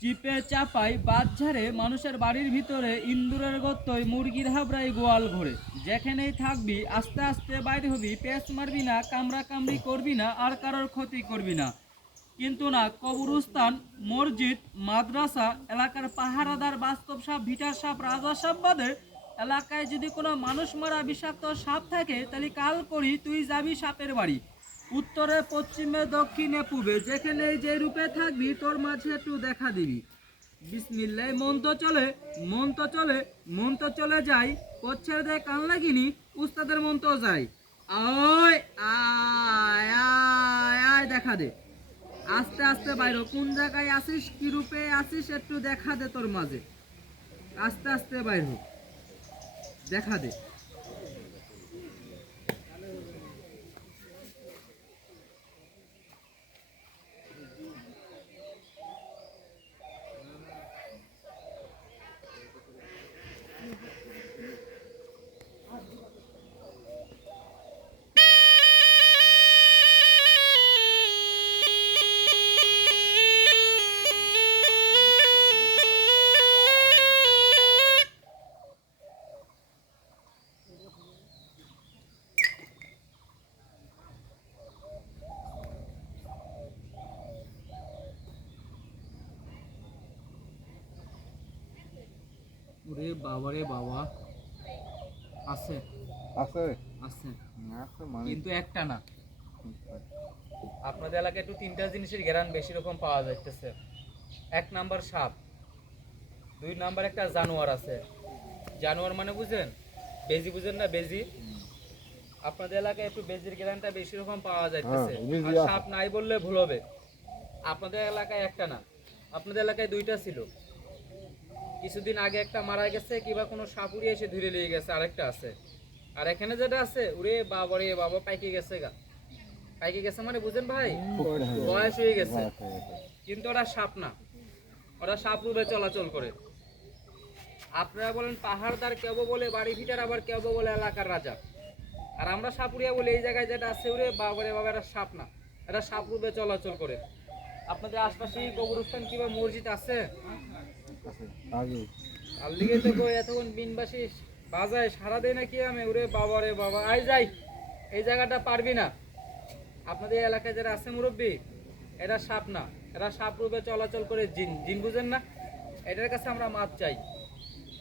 চিপে চাপাই বাদ ঝাড়ে মানুষের বাড়ির ভিতরে ইন্দুরের গর্তয় মুরগির হাবড়াই গোয়াল ঘরে যেখানেই থাকবি আস্তে আস্তে বাইরে হবি পেঁচ মারবি না কামড়া কামড়ি করবি না আর কারোর ক্ষতি করবি না কিন্তু না কবরস্থান মসজিদ মাদ্রাসা এলাকার পাহারাদার বাস্তব সাপ ভিটার সাপ রাজা সাপ বাদে এলাকায় যদি কোনো মানুষ মারা বিষাক্ত সাপ থাকে তাহলে কাল করি তুই যাবি সাপের বাড়ি উত্তরে পশ্চিমে দক্ষিণে পূবে যেখানে যে রূপে থাকবি তোর মাঝে একটু দেখা দিবি বিসমিল্লাহ মন তো চলে মন তো চলে যায় কচ্ছের দেয় কান লাগিনি উস্তাদের মন তো যায় আয় আয় আয় আয় দেখা দে আস্তে আস্তে বাইরো কোন জায়গায় আসিস কি রূপে আসিস একটু দেখা দে তোর মাঝে আস্তে আস্তে বাইরো দেখা দে ওরে বাবা রে বাবা আছে আছে আছে আছে মানে কিন্তু একটা না আপনাদের এলাকায় একটু তিনটা জিনিসের ঘেরান বেশি রকম পাওয়া যাইতেছে এক নাম্বার সাপ দুই নাম্বার একটা জানোয়ার আছে জানোয়ার মানে বুঝেন বেজি বুঝেন না বেজি আপনাদের এলাকায় একটু বেজির ঘেরানটা বেশি রকম পাওয়া যাইতেছে আর সাপ নাই বললে ভুল হবে আপনাদের এলাকায় একটা না আপনাদের এলাকায় দুইটা ছিল কিছুদিন আগে একটা মারা গেছে কিংবা কোনো সাপ উড়ে এসে ধরে নিয়ে গেছে আরেকটা আছে আর এখানে যেটা আছে ওরে বাবা রে বাবা পাইকে গেছে গা পাইকে গেছে মানে বুঝেন ভাই বয়স হয়ে গেছে কিন্তু ওরা সাপ না ওরা সাপ রূপে চলাচল করে আপনারা বলেন পাহাড়দার কেউ বলে বাড়ি ভিটার আবার কেউ বলে এলাকার রাজা আর আমরা সাপুরিয়া বলে এই জায়গায় যেটা আছে ওরে বাবা রে বাবা এটা সাপ না এটা সাপ রূপে চলাচল করে আপনাদের আশপাশে কবরস্থান কিংবা মসজিদ আছে আর লিগে তো কই এতক্ষণ বিনবাসী বাজায় সারা দেয় নাকি আমি ওরে বাবা রে বাবা আই যাই এই জায়গাটা পারবি না আপনাদের এলাকায় যারা আছে মুরব্বী এরা সাপ না এরা সাপ রূপে চলাচল করে জিন জিন বুঝেন না এটার কাছে আমরা মাপ চাই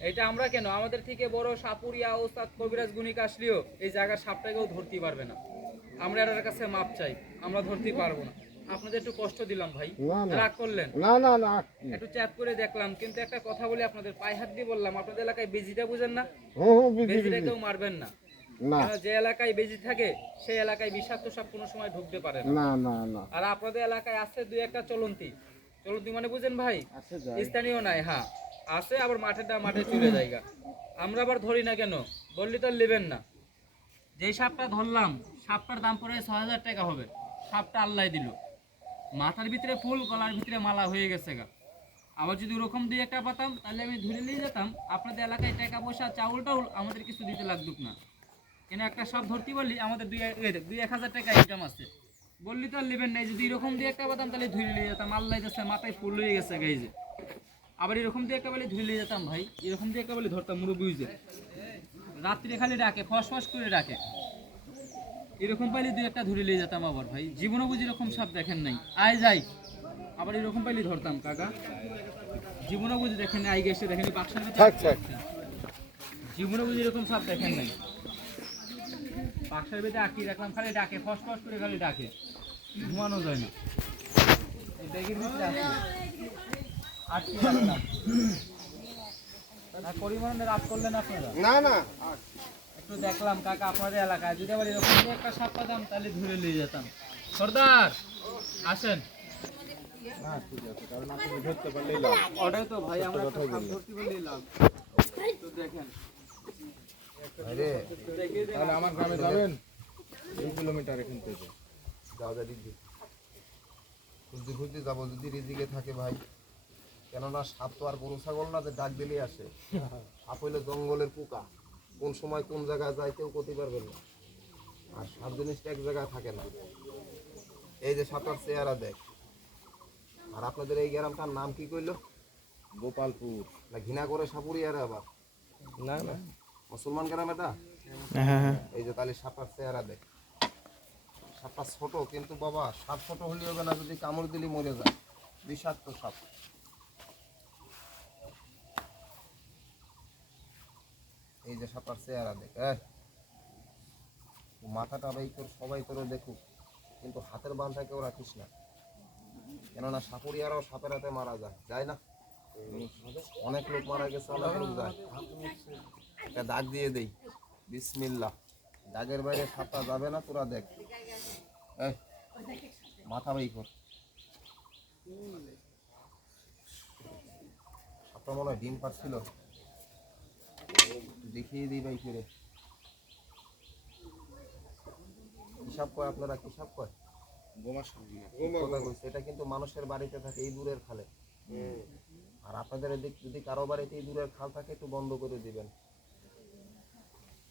এটা আমরা কেন আমাদের থেকে বড় সাপুরিয়া ওস্তাদ কবিরাজ গুণিক আসলেও এই জায়গার সাপটাকেও ধরতে পারবে না আমরা এটার কাছে মাপ চাই আমরা ধরতে পারবো না আপনাদের একটু কষ্ট দিলাম ভাই রাগ করলেন না না না একটু চ্যাট করে দেখলাম কিন্তু একটা কথা বলি আপনাদের পায়ে হাত দিয়ে বললাম আপনাদের এলাকায় বেজিটা বুঝেন না বেজিটা কেউ মারবেন না যে এলাকায় বেজি থাকে সেই এলাকায় বিষাক্ত সাপ কোনো সময় ঢুকতে পারে না না না আর আপনাদের এলাকায় আছে দুই একটা চলন্তি চলন্তি মানে বুঝেন ভাই স্থানীয় নাই হ্যাঁ আছে আবার মাঠে চলে যায়গা আমরা আবার ধরি না কেন বললি তো নেবেন না যেই সাপটা ধরলাম সাপটার দাম পড়ে ৬০০০ টাকা হবে সাপটা আল্লাহ দিল মাথার ভিতরে ফুল গলার ভিতরে মালা হয়ে গেছে গা আবার যদি ওরকম দুই একটা পাতাম তাহলে আমি ধরে নিয়ে যেতাম আপনাদের এলাকায় টাকা পয়সা চাউল টাউল আমাদের কিছু দিতে লাগতুক না কেন একটা সাপ ধরতে বললি আমাদের দুই ১,০০০ টাকা ইনকাম আছে বললি তো আর নেবেন নাই যদি এরকম দিয়ে একটা পাতাম তাহলে ধরে নিয়ে যেতাম আল্লাহ যাচ্ছে মাথায় ফুল হয়ে গেছে গাইজে আবার এরকম দিয়ে একটা বলে ধরে নিয়ে যেতাম ভাই এরকম দিয়ে একটা বলে ধরতাম মুরব্বী যে রাত্রে খালি ডাকে ফস করে ডাকে এরকম পাইলে দুই একটা ধরে নিয়ে যেতাম আবার ভাই জীবনে বুঝি এরকম সাপ দেখেন নাই আয় যাই আবার এরকম পাইলে ধরতাম কাকা জীবনে বুঝি দেখেন নাই আই গেছে দেখেন বাক্সার জীবনে বুঝি এরকম সাপ দেখেন নাই বাক্সার ভিতরে আঁকি রাখলাম খালি ডাকে ফস করে খালি ডাকে ঘুমানো যায় না ব্যাগের ভিতরে আছে আটকে রাখলাম পরিমাণে রাত করলেন আপনারা না না একটু দেখলাম কাকা আপনাদের এলাকায় যদি আবার এরকম একটা সাপ পাতাম তাহলে ধরে নিয়ে যেতাম সর্দার আসেন না ঠিক আছে কারণ আপনি ধরতে পারলেই লাভ ওটাই তো ভাই আমরা একটা সাপ ধরতে পারলেই লাভ তো দেখেন আরে তাহলে আমার গ্রামে যাবেন 2 কিলোমিটার এখান থেকে যাও দিদি খুঁজতে যাবো যদি রিজিকে থাকে ভাই কেননা সাপ তো আর গরু ছাগল না যে ডাক দিলেই আসে সাপ হইলে জঙ্গলের পোকা কোন সময় কোন জায়গায় যায় কেউ করতে পারবেন না আর সাপ জিনিসটা এক জায়গায় থাকে না এই যে সাপের চেহারা দেখ আর আপনাদের এই গ্রামটার নাম কি কইলো? গোপালপুর। না ঘৃণা করে সাপুরি আর আবার না না, মুসলমান গ্রাম এটা? হ্যাঁ এই যে তাহলে সাপটার চেহারা দেখ, সাপটা ছোট কিন্তু বাবা সাপ ছোট হলে হবে না, যদি কামড় দিলে মরে যায়, বিষাক্ত সাপ। এই যে সাপটার চেহারা দেখ, মাথাটা ভাই তোর সবাই তোর দেখুক, কিন্তু হাতের বানটা কেউ রাখিস না, কেননা সাপুরিয়ারাও সাপের হাতে মারা যায়, যায় না? অনেক লোক মারা গেছে, অনেক লোক যায়। একটা দাগ দিয়ে দেই, বিসমিল্লাহ। দাগের বাইরে সাপটা যাবে না, তোরা দেখ। এই মাথা বাই কর, সাপটা মনে হয় ডিম পাচ্ছিল, দেখিয়ে দিই ভাই ফিরে। কি সাপ কয় আপনারা, কি সাপ কয়? কথা কইছে, এটা কিন্তু মানুষের বাড়িতে থাকে এই দূরের খালে। আর আপনাদের এদিক যদি কারো বাড়িতে এই দূরের খাল থাকে একটু বন্ধ করে দিবেন,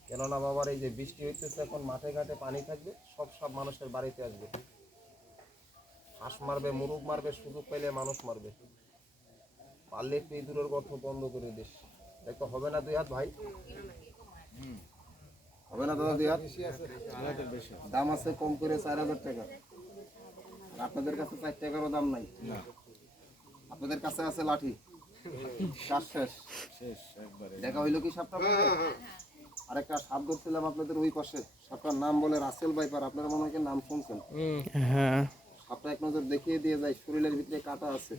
কেননা বাবার এই যে বৃষ্টি হইতেছে এখন, মাঠে ঘাটে পানি থাকবে, সব সব মানুষের বাড়িতে আসবে, হাঁস মারবে, মুরগ মারবে, সুযোগ পাইলে মানুষ মারবে। পারলে একটু এই দূরের গর্ত বন্ধ করে দিস। দেখো হবে না 2 হাত ভাই? হবে না দাদা 2 হাত? দাম আছে কম করে 4000 টাকা। আর আপনাদের কাছে 4 টাকারও দাম নাই। আপনাদের কাছে আছে লাঠি, শ্বাস শেষ। দেখা হইলো কি সাপটা? আরেকটা সাপ ধরছিলাম আপনাদের ওই পাশে, সাপটার নাম বলে রাসেল ভাইপার, আপনারা মনে হয় কি নাম শুনছেন? হ্যাঁ সাপটা এক নজর দেখিয়ে দিয়ে যায়, শরীরের ভিতরে কাটা আছে।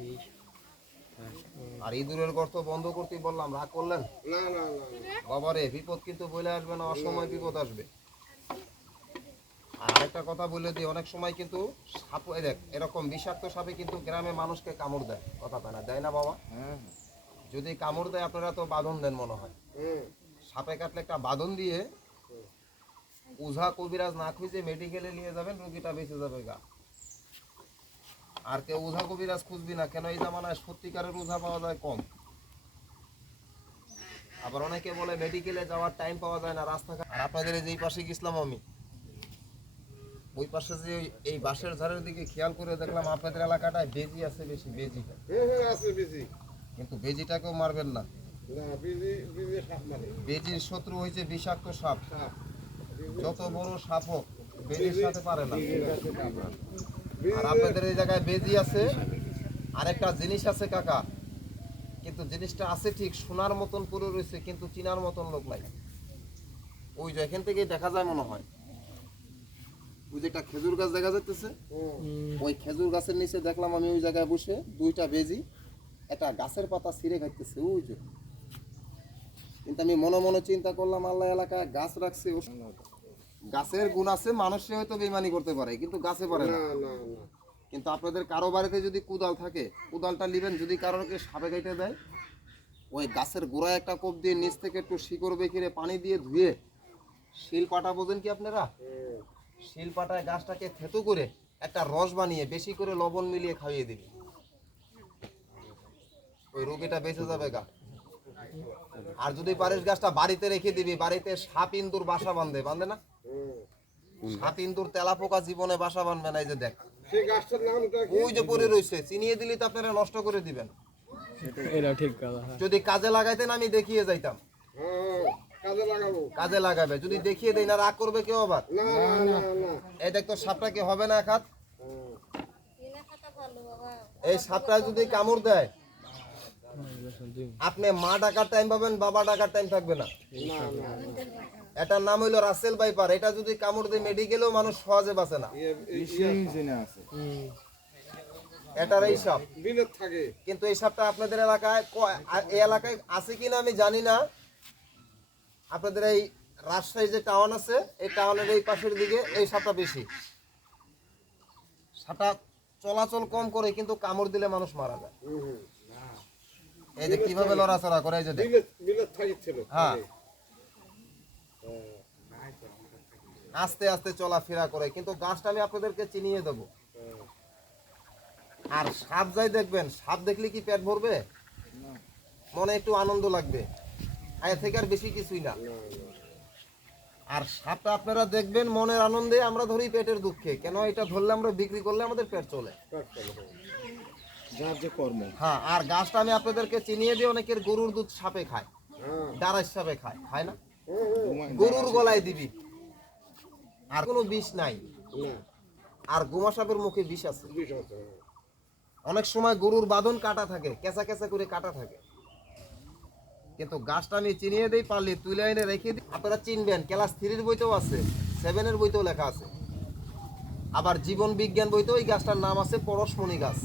আর ইঁদুরের গর্ত বন্ধ করতে বললাম, রাগ করলেন? না না না বাবারে, বিপদ কিন্তু বলে আসবে না, অসময় বিপদ আসবে। আর একটা কথা বলে দিই, অনেক সময় কিন্তু সাপ, এই দেখ এরকম বিষাক্ত সাপে কিন্তু গ্রামে মানুষকে কামড় দেয়, কথা পায় না, দেয় না বাবা? যদি কামড় দেয় আপনারা তো বাঁধন দেন মনে হয়, সাপে কাটলে একটা বাঁধন দিয়ে ওঝা কবিরাজ না খুঁজে মেডিকেলে নিয়ে যাবেন, রোগীটা বেঁচে যাবে গা। আর কেউ ওঝা কবিরাজ খুঁজবি না, কেন এই জামানায় সত্যিকারের ওঝা পাওয়া যায় কম। আবার অনেকে বলে মেডিকেলে যাওয়ার টাইম পাওয়া যায় না, রাস্তাঘাট। আর আপনাদের এই যে পাশে গেছিলাম আমি, ওই পাশে যে এই বাঁশের ঝাড়ের দিকে খেয়াল করে দেখলাম আপনাদের এলাকাটায় বেজি আছে বেশি, বেজি আছে বেজি, কিন্তু বেজিটাকেও মারবেন না। বেজির শত্রু হয়েছে বিষাক্ত সাপ, যত বড় সাপ হোক বেজির সাথে পারে না। আর আপনাদের এই জায়গায় বেজি আছে, আরেকটা জিনিস আছে কাকা, কিন্তু জিনিসটা আছে ঠিক সোনার মতন পড়ে রয়েছে, কিন্তু চিনার মতন লোক নাই। ওই যে এখান থেকেই দেখা যায় মনে হয়, ওই যে একটা খেজুর গাছ দেখা যাচ্ছে, ওই খেজুর গাছের নিচে দেখলাম আমি ওই জায়গায় বসে 2টা বেজি একটা গাছের পাতা ছিঁড়ে খাইতেছে, ওই যে। কিন্তু আমি মনে মনে চিন্তা করলাম, আল্লাহ এলাকায় গাছ রাখছে, গাছের গুণ আছে, মানুষে হয়তো বেইমানি করতে পারে কিন্তু গাছে পারে না। কিন্তু আপনাদের কারো বাড়িতে যদি কুদাল থাকে, কুদালটা নিবেন, যদি কারোকে সাপে কেটে দেয়, ওই গাছের গোড়ায় একটা কোপ দিয়ে নিচ থেকে একটু শিকড় বেঁকিয়ে পানি দিয়ে ধুয়ে, শিল পাটা বোঝেন কি আপনারা? শিল পাটায় গাছটাকে থেতু করে একটা রস বানিয়ে বেশি করে লবণ মিলিয়ে খাইয়ে দিবি, ওই রোগীটা বেঁচে যাবে গা। আর যদি পারিস গাছটা বাড়িতে রেখে দিবি, বাড়িতে সাপ ইন্দুর বাসা বাঁধে, বাঁধে না? সাপ ইন্দুর তেলাপোকা জীবনে বাসা বাঁধবে না। এই যে দেখ ওই যে পড়ে রয়েছে, চিনিয়ে দিলি তো আপনারা নষ্ট করে দিবেন। এটা ঠিক কথা। যদি কাজে লাগাইতেন আমি দেখিয়ে যাইতাম, কাজে লাগাবে। যদি দেখিয়ে দেই না রাগ করবে কেউ আবার? এই দেখ তো সাপটা কি হবে না এক হাত? এই সাপটা যদি কামড় দেয়, আপনি মা ডাকার টাইম পাবেন, বাবা ডাকার টাইম থাকবে না। এটার নাম হইলো রাসেল ভাইপার। এটা যদি কামড় দেয় মেডিকেলেও মানুষ সহজে বাঁচে না। এটার এই সাপ থাকে, কিন্তু এই সাপটা আপনাদের এলাকায়, এই এলাকায় আছে কিনা আমি জানি না। আপনাদের এই রাজশাহী যে টাউন আছে, এই টাউনের এই পাশের দিকে এই সাপটা বেশি। সাপটা চলাচল কম করে, কিন্তু কামড় দিলে মানুষ মারা যায়। এই যে কিভাবে লড়াচড়া করে, এই যে হ্যাঁ, আস্তে আস্তে চলাফেরা করে, কিন্তু গাছটা আমি আপনাদেরকে চিনিয়ে দেবো। আর সাপ যাই দেখবেন, সাপ দেখলে কি পেট ভরবে? মনে একটু আনন্দ লাগবে, এর থেকে আর বেশি কিছুই না। আর সাপটা আপনারা দেখবেন মনের আনন্দে, আমরা ধরি পেটের দুঃখে। কেন এটা ধরলে আমরা বিক্রি করলে আমাদের পেট চলে। যার যে কর্ম। হ্যাঁ, আর গাছটা আমি আপনাদেরকে চিনিয়ে দিই, অনেকের গরুর দুধ সাপে খায়, ডারা হিসাবে খায়, খায় না? গরুর গলায় দিবি, আর কোনো বিষ নাই। আর গোমা সাপের মুখে বিষ আছে। অনেক সময় গরুর বাঁধন কাটা থাকে, কেঁচা কেঁচা করে কাটা থাকে, কিন্তু গাছটা আমি চিনিয়ে দিই, পারলে তুলে এনে রেখে দিই। আপনারা চিনবেন, ক্লাস 3-র বইতেও আছে, 7-এর বইতেও লেখা আছে, আবার জীবন বিজ্ঞান বইতেও এই গাছটার নাম আছে পরশমণি গাছ।